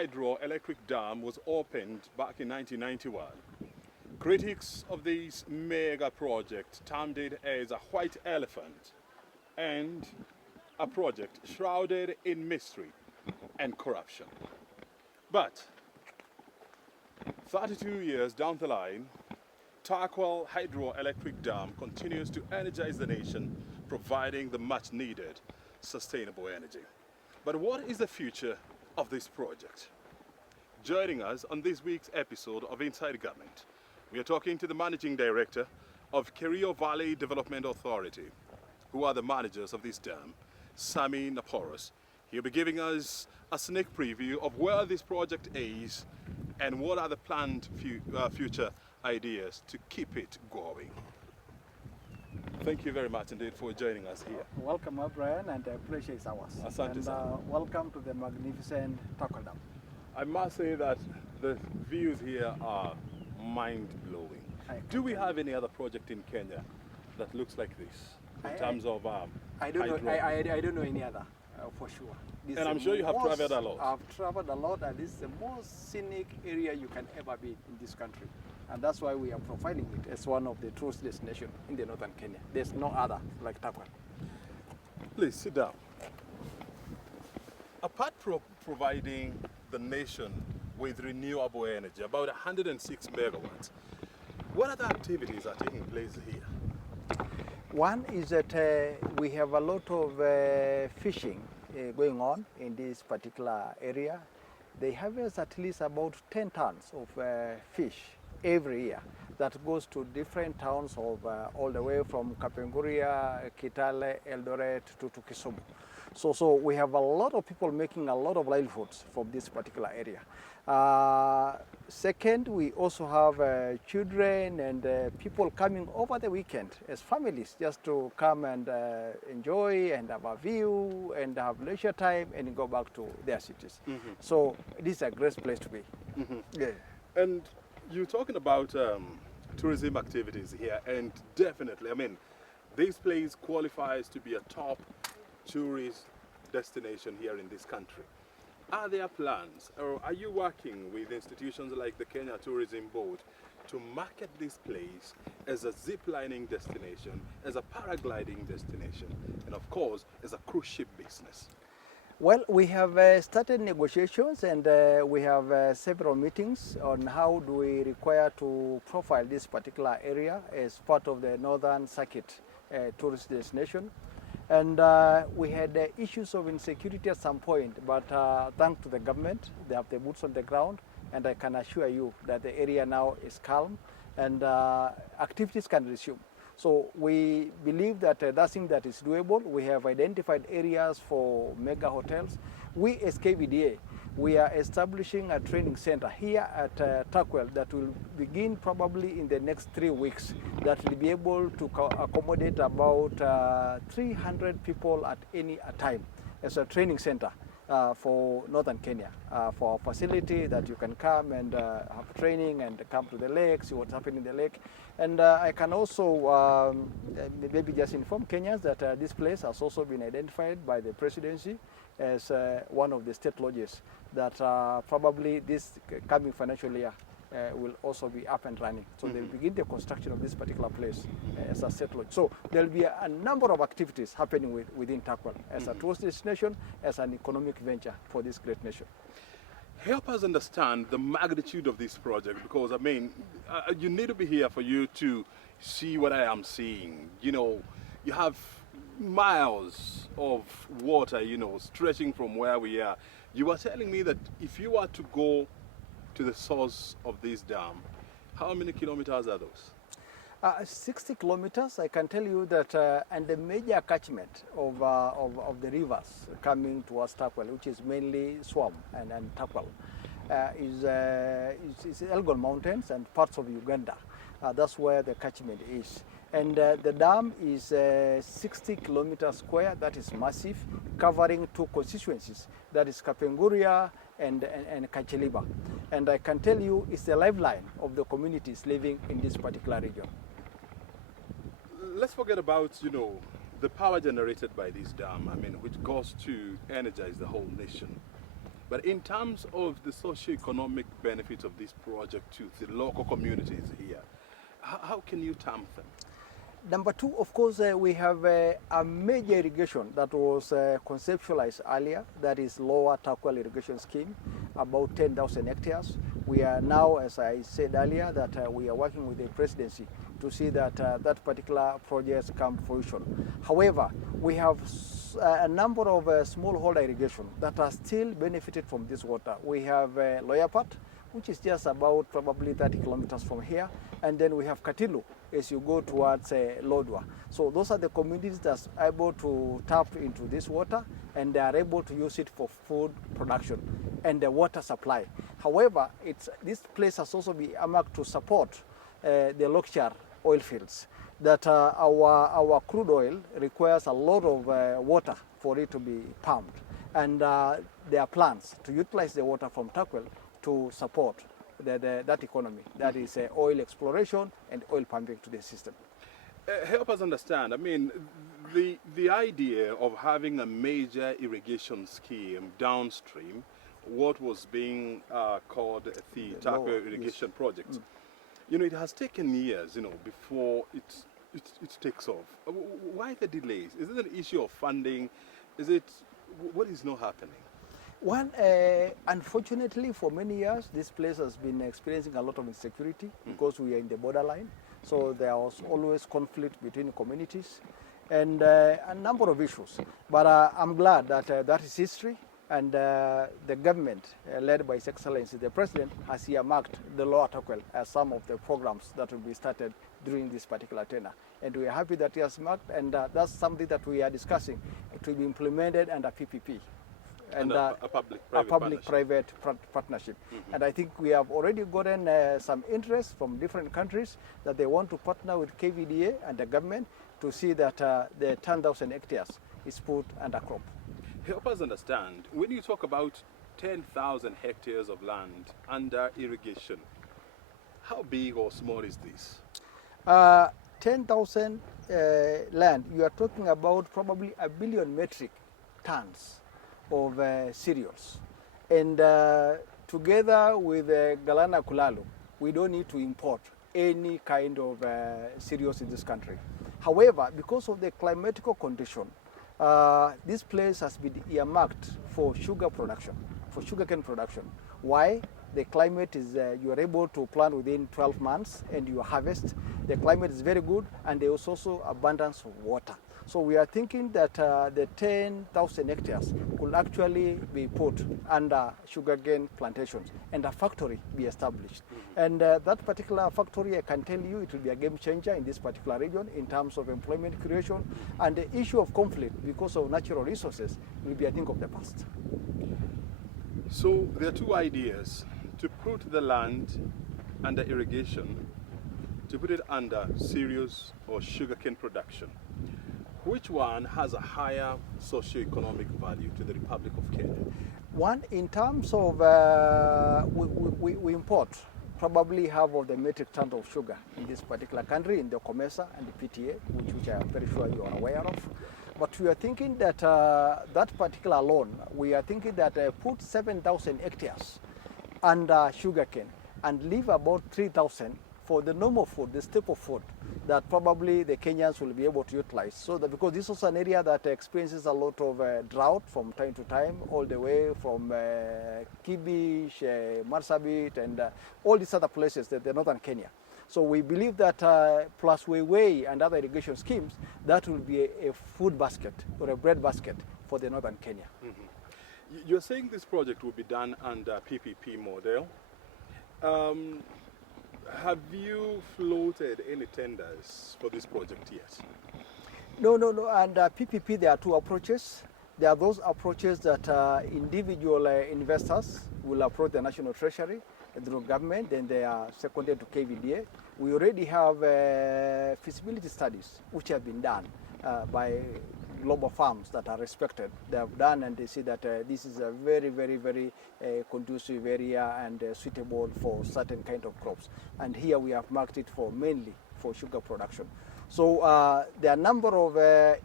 hydroelectric dam was opened back in 1991. Critics of this mega project termed it as a white elephant and a project shrouded in mystery and corruption. But 32 years down the line, Tarkwell Hydroelectric Dam continues to energize the nation, providing the much needed sustainable energy. But what is the future of this project? Joining us on this week's episode of Inside Government, we are talking to the Managing Director of Kerio Valley Development Authority, who are the managers of this dam, Sammy Naporos. He'll be giving us a sneak preview of where this project is and what are the planned future ideas to keep it going. Thank you very much indeed for joining us here. Welcome, Brian, and the pleasure is ours. Asante sana. Welcome to the magnificent Tarkwell Dam. I must say that the views here are mind-blowing. Do we have any other project in Kenya that looks like this in terms of I don't know. I don't know any other for sure. This and I'm sure you have traveled a lot. I've traveled a lot, and this is the most scenic area you can ever be in this country. And that's why we are profiling it as one of the tourist destinations in the northern Kenya. There's no other like Tarkwell. Please sit down. Apart from providing the nation with renewable energy, about 106 megawatts, what other activities are taking place here? One is that we have a lot of fishing going on in this particular area. They harvest at least about 10 tons of fish every year that goes to different towns of all the way from Kapenguria, Kitale, Eldoret to Kisumu. So we have a lot of people making a lot of livelihoods from this particular area. Second, we also have children and people coming over the weekend as families just to come and enjoy and have a view and have leisure time and go back to their cities. Mm-hmm. So this is a great place to be. Mm-hmm. Yeah. And you're talking about tourism activities here, and definitely, I mean, this place qualifies to be a top tourist destination here in this country. Are there plans, or are you working with institutions like the Kenya Tourism Board to market this place as a zip-lining destination, as a paragliding destination, and of course, as a cruise ship business? Well, we have started negotiations, and we have several meetings on how do we require to profile this particular area as part of the Northern Circuit tourist destination. And we had issues of insecurity at some point, but thanks to the government, they have the boots on the ground, and I can assure you that the area now is calm and activities can resume. So we believe that that's something that is doable. We have identified areas for mega hotels. We as KVDA, we are establishing a training center here at Tarkwell that will begin probably in the next 3 weeks, that will be able to accommodate about 300 people at any time as a training center for northern Kenya, for a facility that you can come and have training and come to the lake, see what's happening in the lake. And I can also maybe just inform Kenyans that this place has also been identified by the presidency as one of the state lodges that probably this coming financial year will also be up and running. So they'll begin the construction of this particular place as a state lodge. So there'll be a number of activities happening within Tarkwell as a tourist destination, as an economic venture for this great nation. Help us understand the magnitude of this project, because I mean, you need to be here for you to see what I am seeing. You know, you have miles of water, you know, stretching from where we are. You were telling me that if you were to go to the source of this dam, how many kilometers are those? 60 kilometers, I can tell you that, and the major catchment of the rivers coming towards Tarkwell, which is mainly Swam and Tarkwell, is Elgon Mountains and parts of Uganda. That's where the catchment is. And the dam is 60 kilometers square, that is massive, covering 2 constituencies, that is Kapenguria and Kacheliba. And I can tell you it's the lifeline of the communities living in this particular region. Let's forget about, you know, the power generated by this dam, I mean, which goes to energize the whole nation. But in terms of the socio-economic benefits of this project to the local communities here, how can you term them? Number two, of course, we have a major irrigation that was conceptualized earlier, that is Lower Turkwell Irrigation Scheme, about 10,000 hectares. We are now, as I said earlier, that we are working with the presidency to see that that particular project come to fruition. However, we have a number of smallholder irrigation that are still benefited from this water. We have Loyapat, which is just about probably 30 kilometers from here, and then we have Katilu as you go towards Lodwa. So those are the communities that are able to tap into this water, and they are able to use it for food production and the water supply. However, this place has also been earmarked to support the Lockshire oil fields, that our crude oil requires a lot of water for it to be pumped, and there are plans to utilize the water from Turkwell to support that economy, that is oil exploration and oil pumping to the system. Help us understand, I mean, the idea of having a major irrigation scheme downstream, what was being called the Turkwell Irrigation Project, you know, it has taken years, you know, before it takes off. Why the delays? Is it an issue of funding? What is not happening? One, unfortunately, for many years, this place has been experiencing a lot of insecurity because we are in the borderline. So there was always conflict between communities and a number of issues. But I'm glad that that is history, and the government, led by His Excellency the President, has earmarked the Lower Turkwell as some of the programs that will be started during this particular tenure. And we are happy that he has marked, and that's something that we are discussing to be implemented under PPP. And a public-private partnership. And I think we have already gotten some interest from different countries that they want to partner with KVDA and the government to see that the 10,000 hectares is put under crop. Help us understand, when you talk about 10,000 hectares of land under irrigation, how big or small is this? 10,000 land, you are talking about probably 1 billion metric tons of cereals. And together with Galana Kulalu, we don't need to import any kind of cereals in this country. However, because of the climatical condition, this place has been earmarked for sugar production, for sugarcane production. Why? The climate is, you are able to plant within 12 months and you harvest. The climate is very good, and there is also abundance of water. So we are thinking that the 10,000 hectares could actually be put under sugarcane plantations and a factory be established. And that particular factory, I can tell you, it will be a game changer in this particular region in terms of employment creation, and the issue of conflict because of natural resources will be a thing of the past. So there are two ideas: to put the land under irrigation, to put it under cereals or sugarcane production. Which one has a higher socio-economic value to the Republic of Kenya? One, in terms of, we import probably half of the metric ton of sugar in this particular country, in the COMESA and the PTA, which I am very sure you are aware of. But we are thinking that that particular loan, we are thinking that put 7,000 hectares under sugarcane and leave about 3,000 for the normal food, the staple food that probably the Kenyans will be able to utilize. So that, because this is an area that experiences a lot of drought from time to time, all the way from Kibish, Marsabit, and all these other places, the northern Kenya. So we believe that plus Weiwei and other irrigation schemes, that will be a food basket or a bread basket for the northern Kenya. You're saying this project will be done under PPP model. Have you floated any tenders for this project yet? No. Under PPP, there are two approaches. There are those approaches that individual investors will approach the National Treasury through government, then they are seconded to KVDA. We already have feasibility studies which have been done by global firms that are respected. They have done, and they see that this is a very, very, very conducive area and suitable for certain kind of crops. And here we have marked it for mainly for sugar production. So there are a number of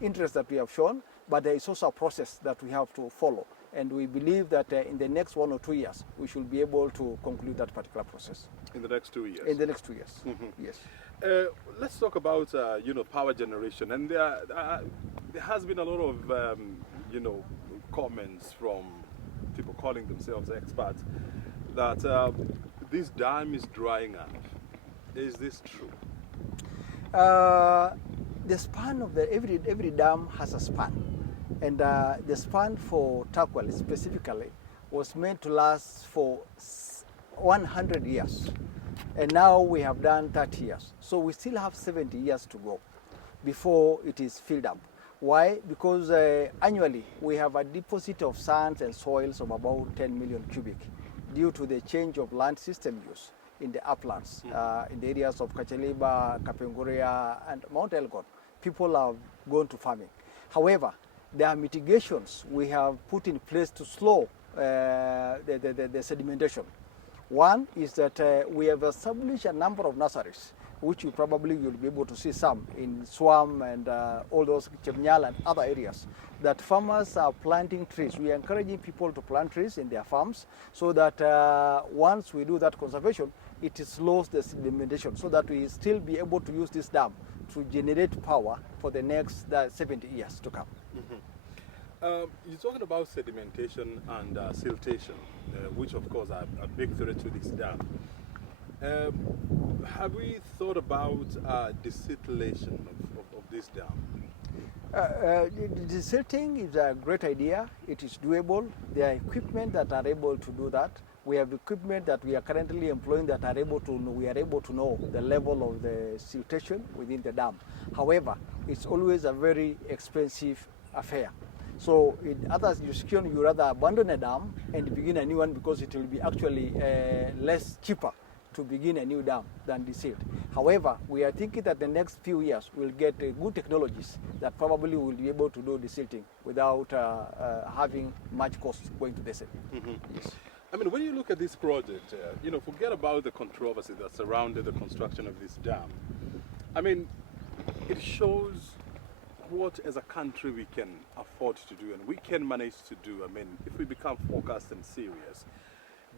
interests that we have shown, but there is also a process that we have to follow. And we believe that in the next 1 or 2 years, we should be able to conclude that particular process. In the next 2 years? In the next 2 years, yes. Let's talk about, power generation. And there has been a lot of, comments from people calling themselves experts that this dam is drying up. Is this true? The span of every dam has a span, and the span for Turkwell specifically was meant to last for 100 years, and now we have done 30 years. So we still have 70 years to go before it is filled up. Why? Because annually we have a deposit of sands and soils of about 10 million cubic due to the change of land system use in the uplands, in the areas of Kacheliba, Kapenguria, and Mount Elgon. People have gone to farming. However, there are mitigations we have put in place to slow the sedimentation. One is that we have established a number of nurseries, which you probably will be able to see some in Swam and all those Chemnyal and other areas, that farmers are planting trees. We are encouraging people to plant trees in their farms so that once we do that conservation, it slows the sedimentation so that we still be able to use this dam to generate power for the next 70 years to come. You're talking about sedimentation and siltation, which of course are a big threat to this dam. Have we thought about desiltation of this dam? Desilting is a great idea. It is doable. There are equipment that are able to do that. We have equipment that we are currently employing that are able to know the level of the siltation within the dam. However, it's always a very expensive affair. So in other jurisdictions, you rather abandon a dam and begin a new one because it will be actually less cheaper to begin a new dam than desilt. However, we are thinking that the next few years we'll get good technologies that probably will be able to do desilting without having much cost going to desert. Yes. I mean, when you look at this project, forget about the controversy that surrounded the construction of this dam. I mean, it shows what as a country we can afford to do and we can manage to do. I mean, if we become focused and serious,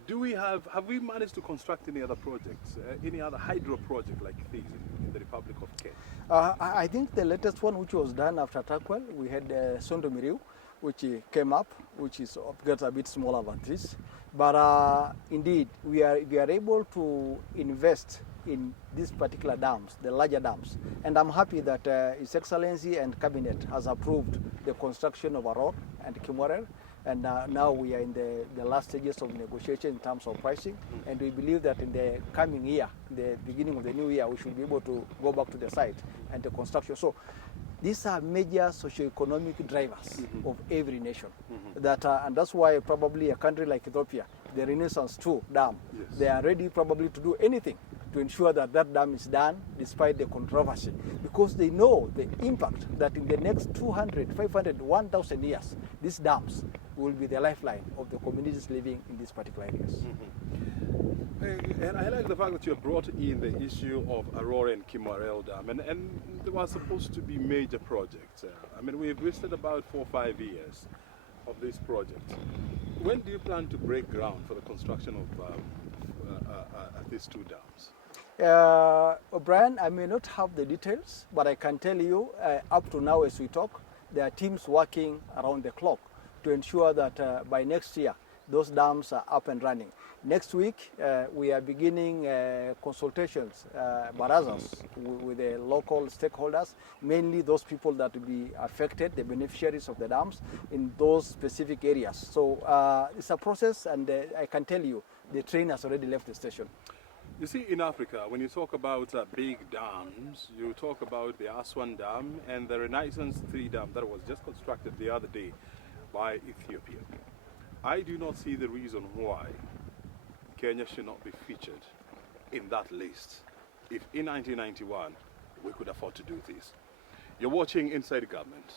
have we managed to construct any other projects, any other hydro project like this in the Republic of Kenya? I think the latest one, which was done after Turkwell, we had Sondo Miriu, which came up, which is gets a bit smaller than this. But indeed, we are able to invest in these particular dams, the larger dams. And I'm happy that His Excellency and Cabinet has approved the construction of Aror and Kimwarer. And now we are in the last stages of negotiation in terms of pricing. And we believe that in the coming year, the beginning of the new year, we should be able to go back to the site and the construction. So these are major socio-economic drivers of every nation. And that's why probably a country like Ethiopia, the Renaissance 2 dam, they are ready probably to do anything to ensure that that dam is done despite the controversy, because they know the impact that in the next 200, 500, 1,000 years, these dams will be the lifeline of the communities living in these particular areas. And I like the fact that you have brought in the issue of Aurora and Kimwarel Dam, and there were supposed to be major projects. I mean, we've wasted about 4 or 5 years of this project. When do you plan to break ground for the construction of these 2 dams? Brian, I may not have the details, but I can tell you up to now as we talk, there are teams working around the clock to ensure that by next year, those dams are up and running. Next week, we are beginning consultations, barazas, with the local stakeholders, mainly those people that will be affected, the beneficiaries of the dams, in those specific areas. So it's a process, and I can tell you, the train has already left the station. You see, in Africa, when you talk about big dams, you talk about the Aswan Dam and the Renaissance 3 dam that was just constructed the other day by Ethiopia. I do not see the reason why Kenya should not be featured in that list if in 1991 we could afford to do this. You're watching Inside Government.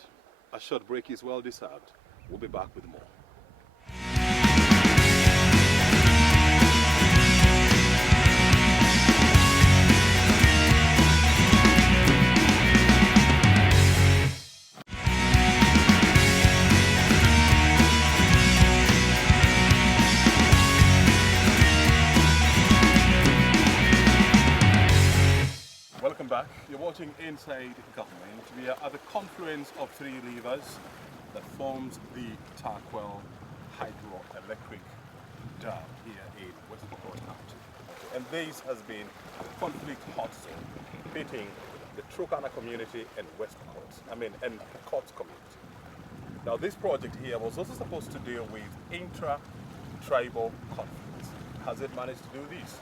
A short break is well deserved. We'll be back with more. back. You're watching Inside Government. We are at the confluence of three rivers that forms the Tarkwell hydroelectric dam here in West Pokot County. And this has been a conflict hotspot pitting the Turkana community and West Pokot, and Pokot community. Now this project here was also supposed to deal with intra-tribal conflicts. Has it managed to do this?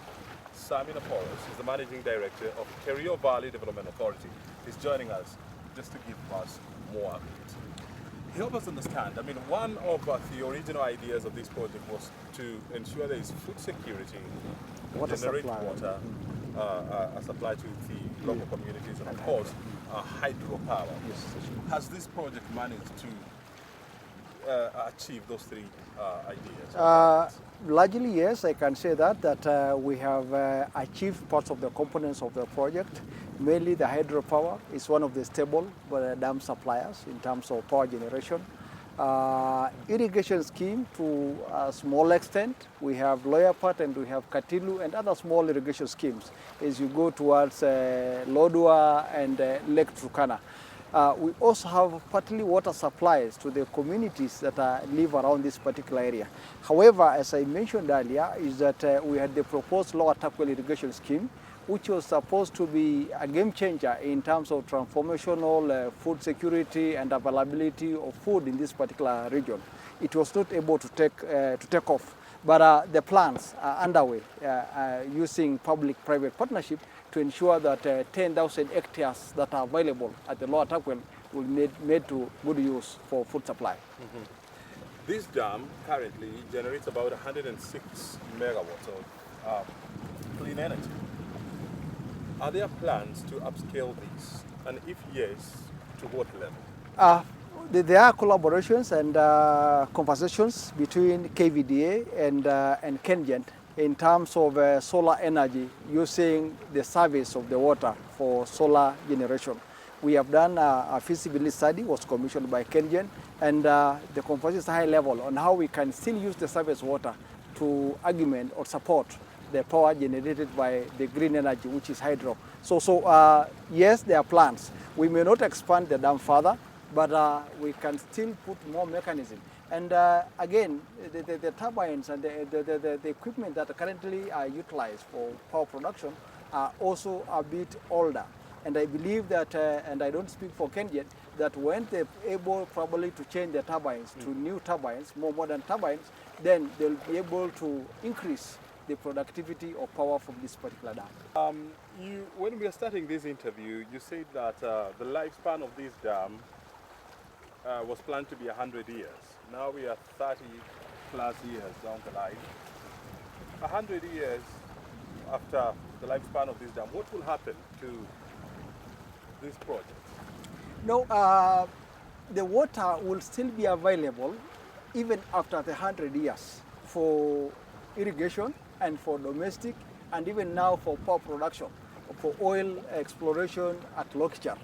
Samina Porras is the Managing Director of Kerio Valley Development Authority. He's joining us just to give us more updates. Help us understand, one of the original ideas of this project was to ensure there is food security, Water generate supply. water, a supply to the local communities, and of course, hydropower. Yes. Has this project managed to achieve those three ideas? Largely, yes, I can say that we have achieved parts of the components of the project. Mainly the hydropower is one of the stable dam suppliers in terms of power generation. Irrigation scheme to a small extent. We have Lower Part and we have Katilu and other small irrigation schemes as you go towards Lodwar and Lake Turkana. We also have partly water supplies to the communities that live around this particular area. However, as I mentioned earlier, is that we had the proposed Lower Tarkwell irrigation scheme, which was supposed to be a game changer in terms of transformational food security and availability of food in this particular region. It was not able to take off, but the plans are underway using public-private partnership to ensure that 10,000 hectares that are available at the Lower Tarkwell will be made to good use for food supply. Mm-hmm. This dam currently generates about 106 megawatts of clean energy. Are there plans to upscale this? And if yes, to what level? There are collaborations and conversations between KVDA and KenGen in terms of solar energy using the service of the water for solar generation. We have done a feasibility study, was commissioned by KenGen, and the conversation is high level on how we can still use the surface water to augment or support the power generated by the green energy, which is hydro. So yes, there are plans. We may not expand the dam further, but we can still put more mechanism. And again, the turbines and the equipment that currently are utilized for power production are also a bit older. And I believe that, and I don't speak for KenGen, that when they're able probably to change the turbines to new turbines, more modern turbines, then they'll be able to increase the productivity of power from this particular dam. When we were starting this interview, you said that the lifespan of this dam was planned to be 100 years. Now we are 30 plus years down the line. 100 years after the lifespan of this dam, what will happen to this project? No, the water will still be available even after the 100 years for irrigation and for domestic and even now for power production, for oil exploration at Lokichar.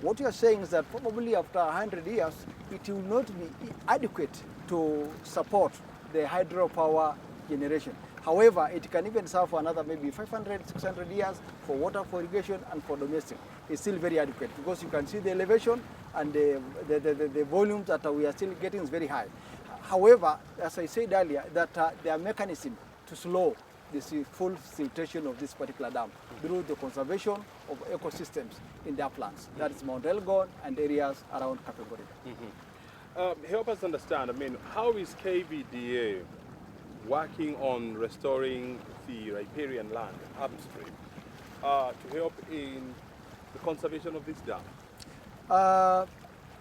What you are saying is that probably after 100 years, it will not be adequate to support the hydropower generation. However, it can even serve for another maybe 500, 600 years for water, for irrigation, and for domestic. It's still very adequate because you can see the elevation and the volumes that we are still getting is very high. However, as I said earlier, that there are mechanisms to slow the full siltation of this particular dam through the conservation of ecosystems in their plants. That is Mount Elgon and areas around Kapegori. Help us understand, how is KVDA working on restoring the riparian land upstream to help in the conservation of this dam?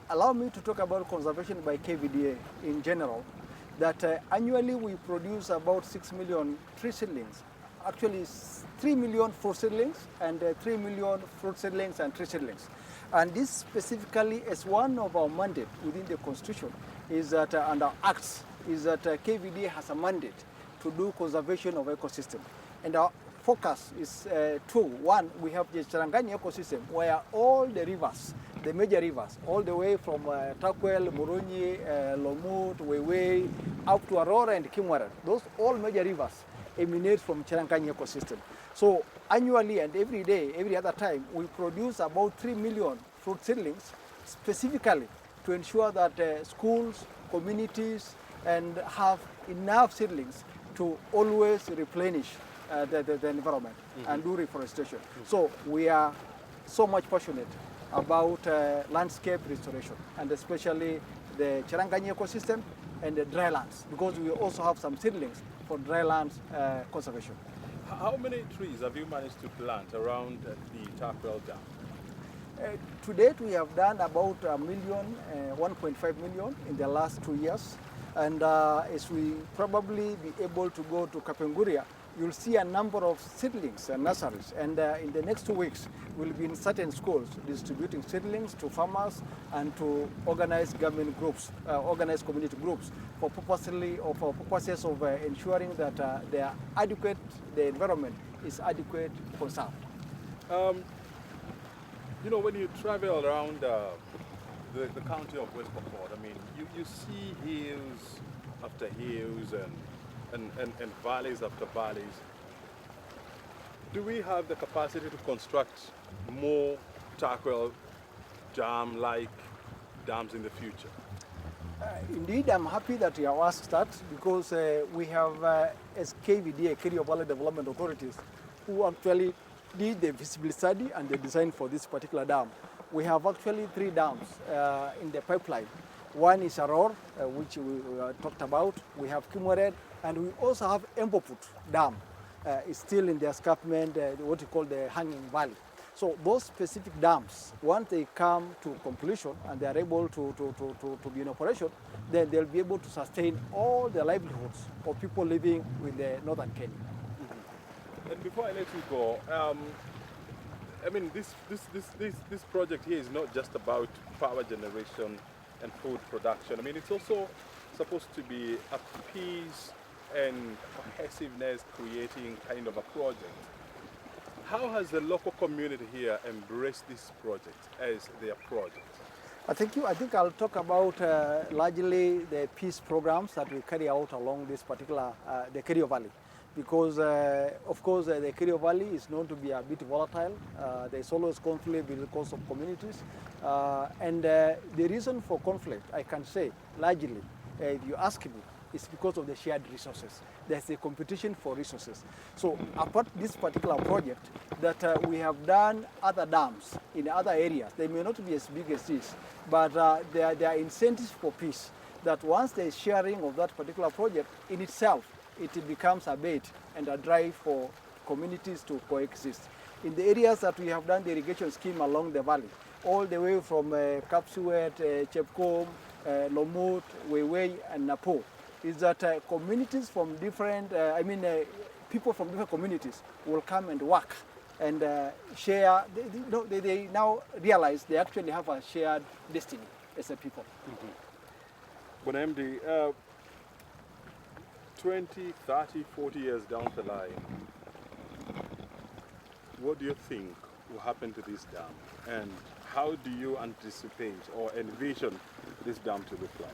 Allow me to talk about conservation by KVDA in general. That annually we produce about 6 million tree seedlings. Actually, 3 million fruit seedlings and 3 million fruit seedlings and tree seedlings. And this specifically is one of our mandate within the Constitution, is that under acts, is that KVDA has a mandate to do conservation of ecosystem. And our focus is two. One, we have the Charangani ecosystem where all the rivers, the major rivers, all the way from Tarkwell, Murunyi, Lomut, Weiwei, up to Aurora and Kimwara, those all major rivers emanates from Cherangany ecosystem. So annually and every day, every other time, we produce about 3 million fruit seedlings specifically to ensure that schools, communities, and have enough seedlings to always replenish the environment and do reforestation. So we are so much passionate about landscape restoration, and especially the Cherangany ecosystem and the drylands, because we also have some seedlings for drylands conservation. How many trees have you managed to plant around the Tarkwell Dam? To date, we have done about 1.5 million in the last 2 years. And as we probably be able to go to Kapenguria, you'll see a number of seedlings and nurseries. And in the next 2 weeks, we'll be in certain schools distributing seedlings to farmers and to organized government groups, organized community groups, for purposes of ensuring that the environment is adequate conserved. You know, when you travel around the county of West Pokot, I mean, you see hills after hills and valleys after valleys. Do we have the capacity to construct more Tarkwell Dam-like dams in the future? Indeed, I'm happy that you have asked that, because we have, as KVDA, Kerio Valley Development Authorities, who actually did the feasibility study and the design for this particular dam. We have actually 3 dams in the pipeline. One is Aror, which we talked about. We have Kimored, and we also have Emboput Dam. It's still in the escarpment, what we call the Hanging Valley. So those specific dams, once they come to completion and they are able to be in operation, then they'll be able to sustain all the livelihoods of people living with the northern Kenya. And before I let you go, I mean, this project here is not just about power generation and food production. I mean, it's also supposed to be a peace and cohesiveness creating kind of a project. How has the local community here embraced this project as their project? I think I'll talk about largely the peace programs that we carry out along this particular, the Kerio Valley. Because, of course, the Kerio Valley is known to be a bit volatile. There's always conflict between the course of communities. And the reason for conflict, I can say, largely, if you ask me, is because of the shared resources. There's a competition for resources. So apart this particular project, that we have done other dams in other areas. They may not be as big as this, but there are incentives for peace. That once there's sharing of that particular project, in itself, it becomes a bait and a drive for communities to coexist. In the areas that we have done the irrigation scheme along the valley, all the way from Kapsuet, Chepkom, Lomut, Weiwei, and Napo, is that communities from different, people from different communities will come and work and share. They now realize they actually have a shared destiny as a people. But MD, 20, 30, 40 years down the line, what do you think will happen to this dam? And how do you anticipate or envision this dam to look like?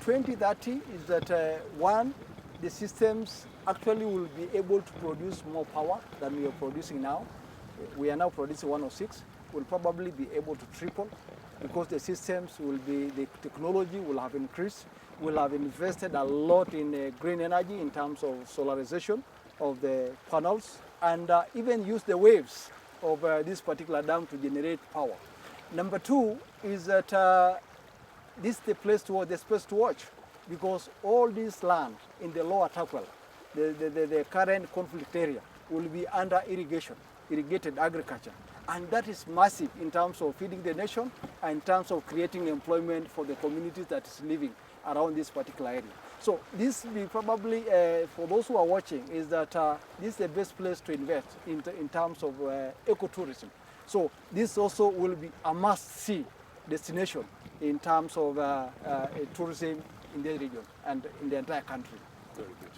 2030 is that one, the systems actually will be able to produce more power than we are producing now. We are now producing 106. We'll probably be able to triple, because the systems will be, the technology will have increased. We'll have invested a lot in green energy in terms of solarization of the panels, and even use the waves of this particular dam to generate power. Number 2 is that this is the place to watch, the space to watch, because all this land in the lower Tarkwell, the current conflict area, will be under irrigation, irrigated agriculture. And that is massive in terms of feeding the nation and in terms of creating employment for the communities that is living around this particular area. So this will be probably, for those who are watching, is that this is the best place to invest in terms of ecotourism. So this also will be a must-see destination in terms of tourism in the region and in the entire country.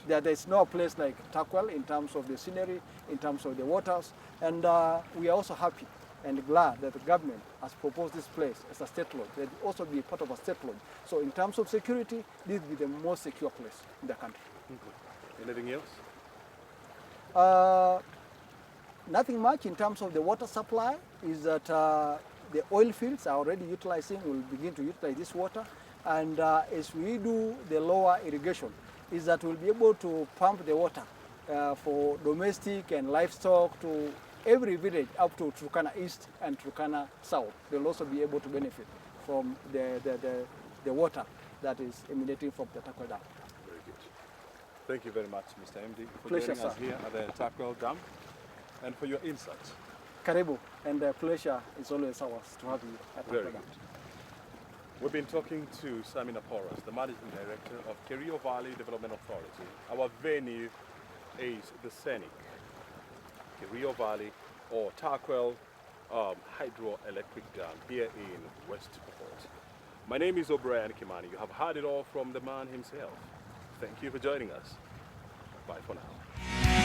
There is no place like Tarkwell in terms of the scenery, in terms of the waters, and we are also happy and glad that the government has proposed this place as a state lodge. That will also be part of a state lodge. So in terms of security, this will be the most secure place in the country. Anything else? Nothing much in terms of the water supply is that the oil fields are already utilizing, will begin to utilize this water. And as we do the lower irrigation, is that we'll be able to pump the water for domestic and livestock to every village up to Turkana East and Turkana South. They'll also be able to benefit from the water that is emanating from the Takwel Dam. Very good. Thank you very much, Mr. MD, for Pleasure, joining us sir. here at the Takwel Dam and for your insights. Karibu, and the pleasure is always ours to have you at Very Takwel Dam. good. We've been talking to Samina Porras, the Managing Director of Kerio Valley Development Authority. Our venue is the scenic Kerio Valley or Takwel Hydroelectric Dam here in West Pokot. My name is O'Brien Kimani. You have heard it all from the man himself. Thank you for joining us. Bye for now.